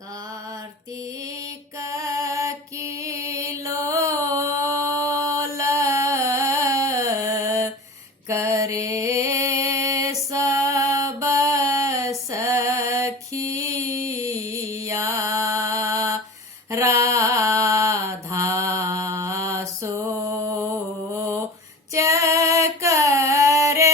कार्तिक की लोल करे सब सखिया राधा सो चकरे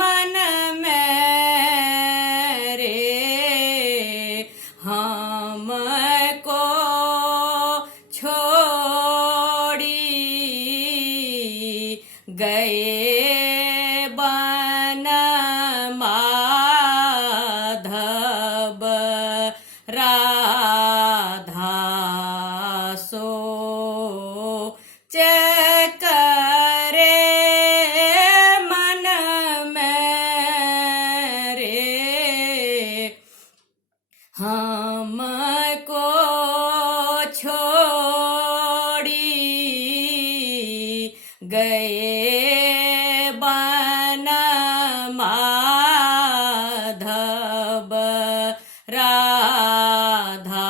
मन मेरे हमको छोड़ी गए बन माधव राधा सो चकरे मन मेरे हमको छोड़ी गए बन माधव राधा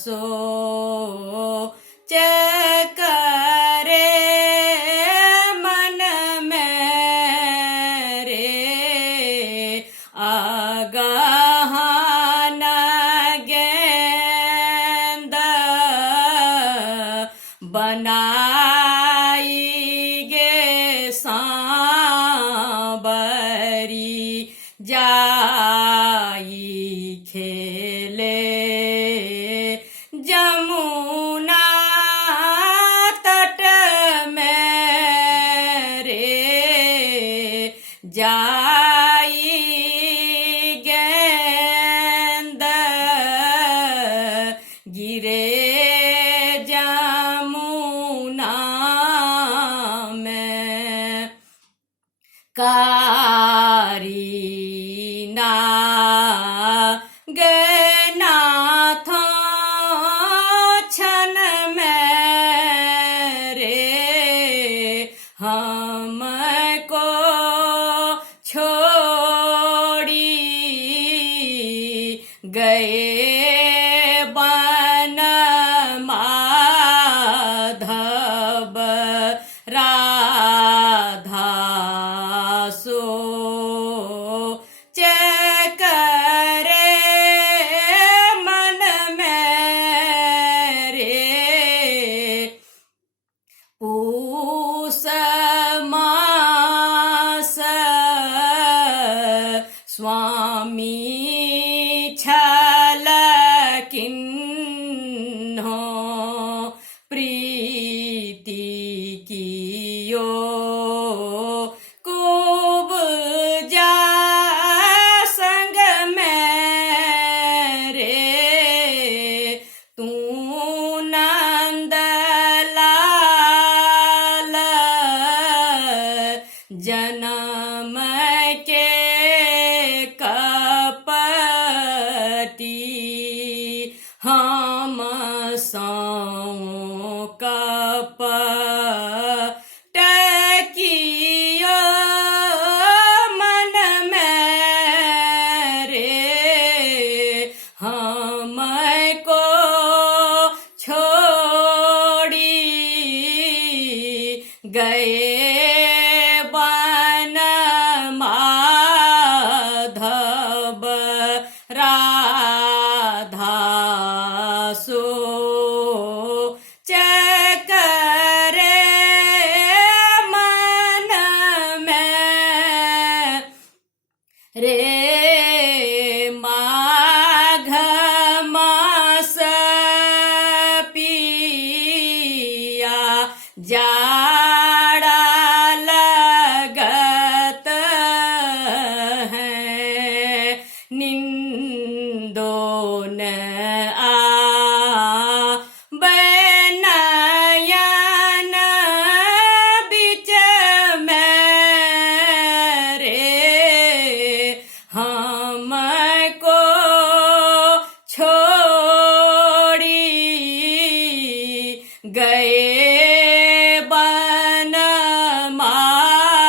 सो चकरे मन मेरे अगहन गेंद बनाई गे सांबरी जाई खेले जमुना तट मेरे जाई गेंद गिरे जमुना में कारीना गनाथ छन मेरे हमको छोड़ी गए बन माधव राधा सो चकरे मन मेरे पूस मास स्वामी छल किन्हो प्रीति कियो खूब जा संग मेरे तू नंद लाल जन्म के कपटी हम सौ कपट कियो मन मेरे हमको छोड़ी गए बन माधव राधा सो चकरे मन में रे माघ मास पिया जाड़ा लगत है निंदोन आ बनयन बिच मेरे हमको छोड़ी गए बन माधव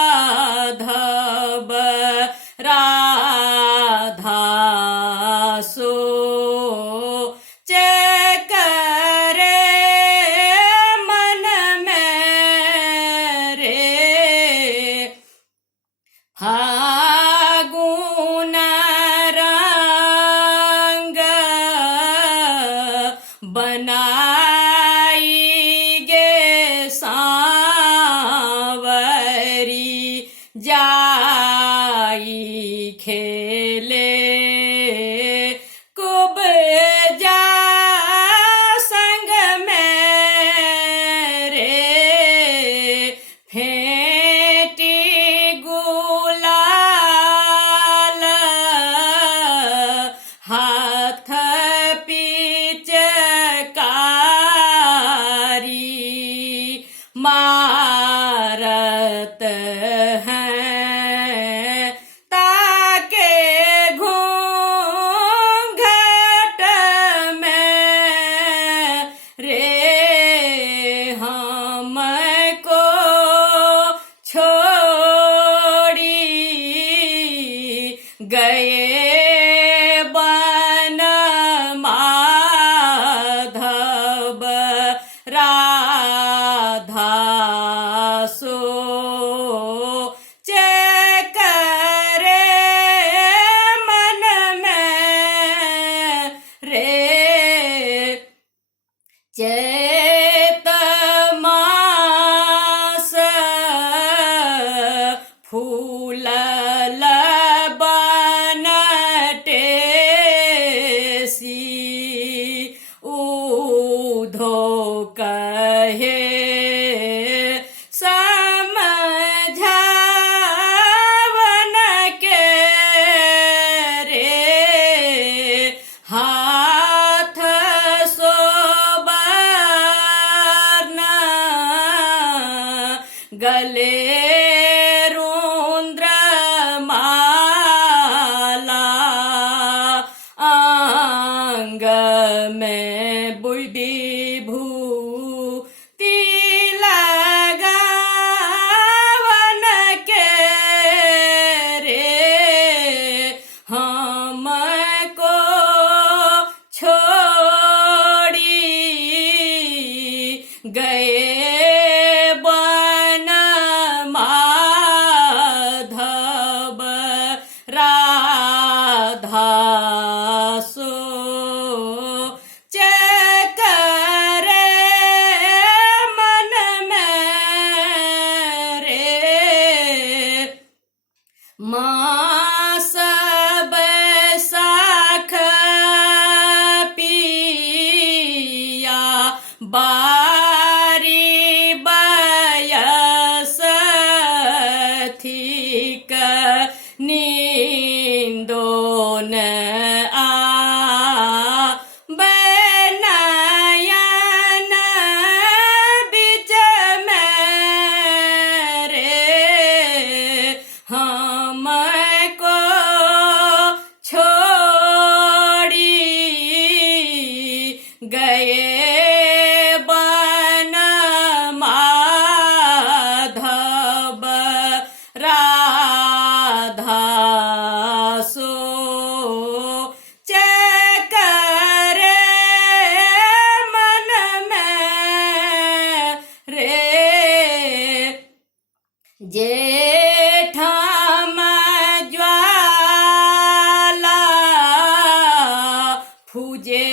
राधा सो फागुन रंग बनाई गे सांवरी जाई खेले कुब जा संग मेरे फेंटी गुलाल हाथ पिचकारी मारत हैं ताके घूंघट में रे हमको छोड़ी गए बन माधव राधा सो चकरे मन में रे चैत मास फूलल बनटेसी ऊधो कहे समझावन के रे हाथ सोबरन गले रुद्र माला अंग में बुढ़ी भूति लगावन के रे हमको छोड़ी गए बन माधव राधा सो चकरे मन में रे मास बैसाख पिया बारी बयस थिक नींदोन आ बनयन बिच में रे हमको छोड़ी गए बन माधव राधा सो चकरे मन में रे जेठम ज्वाला फूजे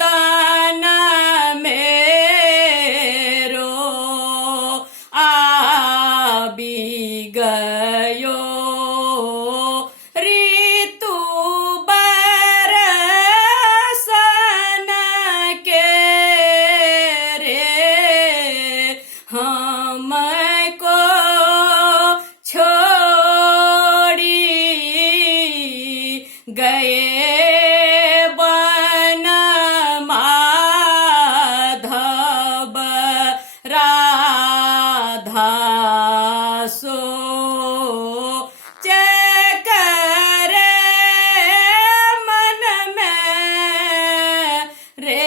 तन मेरो आबी गयो ऋतु बरसन के रे हमको छोड़ी गए बन माधव राधा सो चकरे मन में रे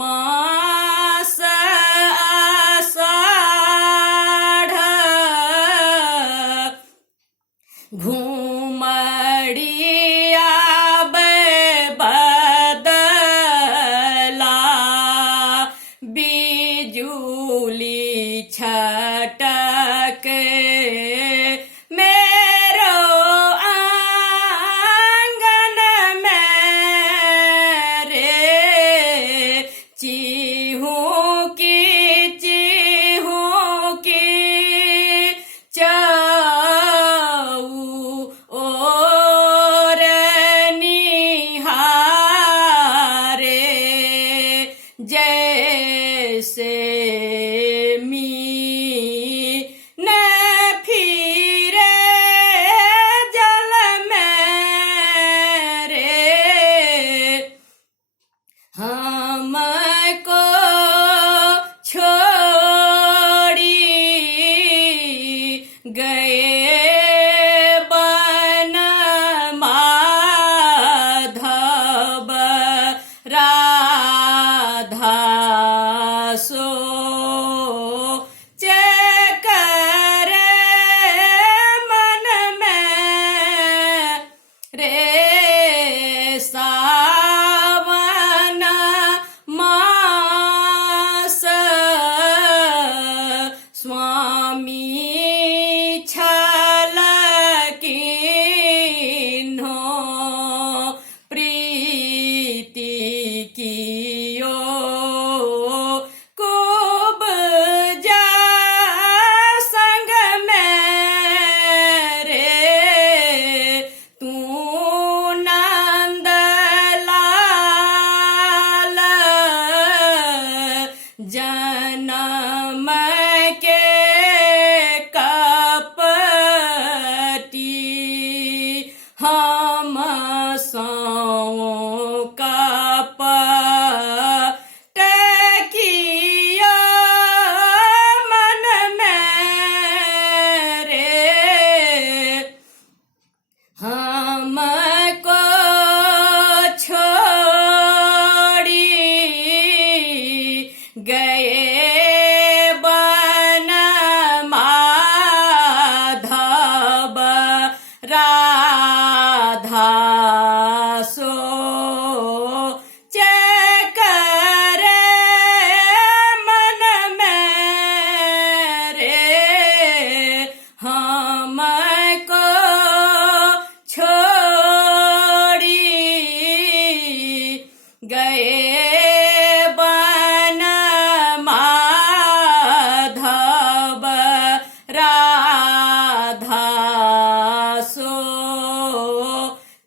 मास आषाढ़ घूमड़िया बदला बिजुली छटके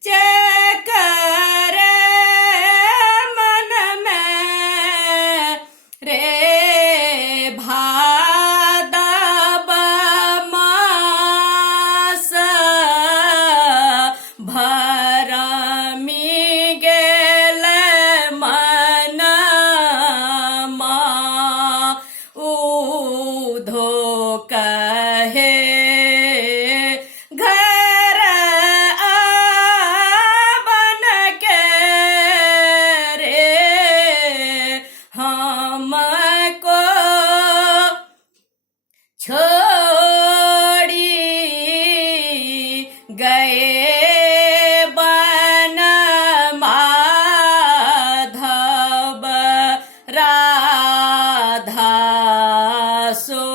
चेक रे मन में रे भादव मास भरमी गेल मन उधो कहे घर आवन के रे हमको छोड़ी गए बन माधव राधा सो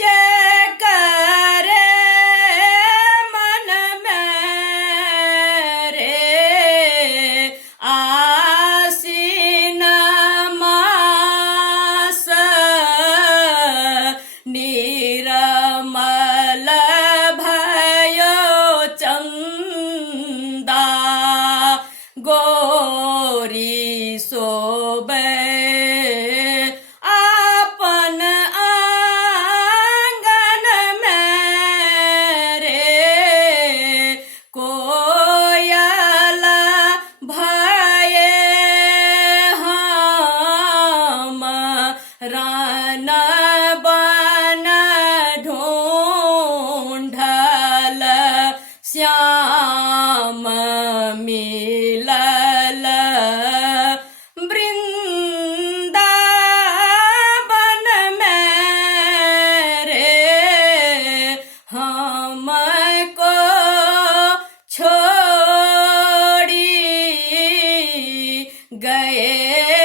चेक रे मन में रे आसीन मास निरमल भयो चंदा गोरी शोभे आपन आंगन में रे कोयल भये हम रान बन ढूंढल श्याम मिलल वृंदावन में रे हमको छोड़ी गए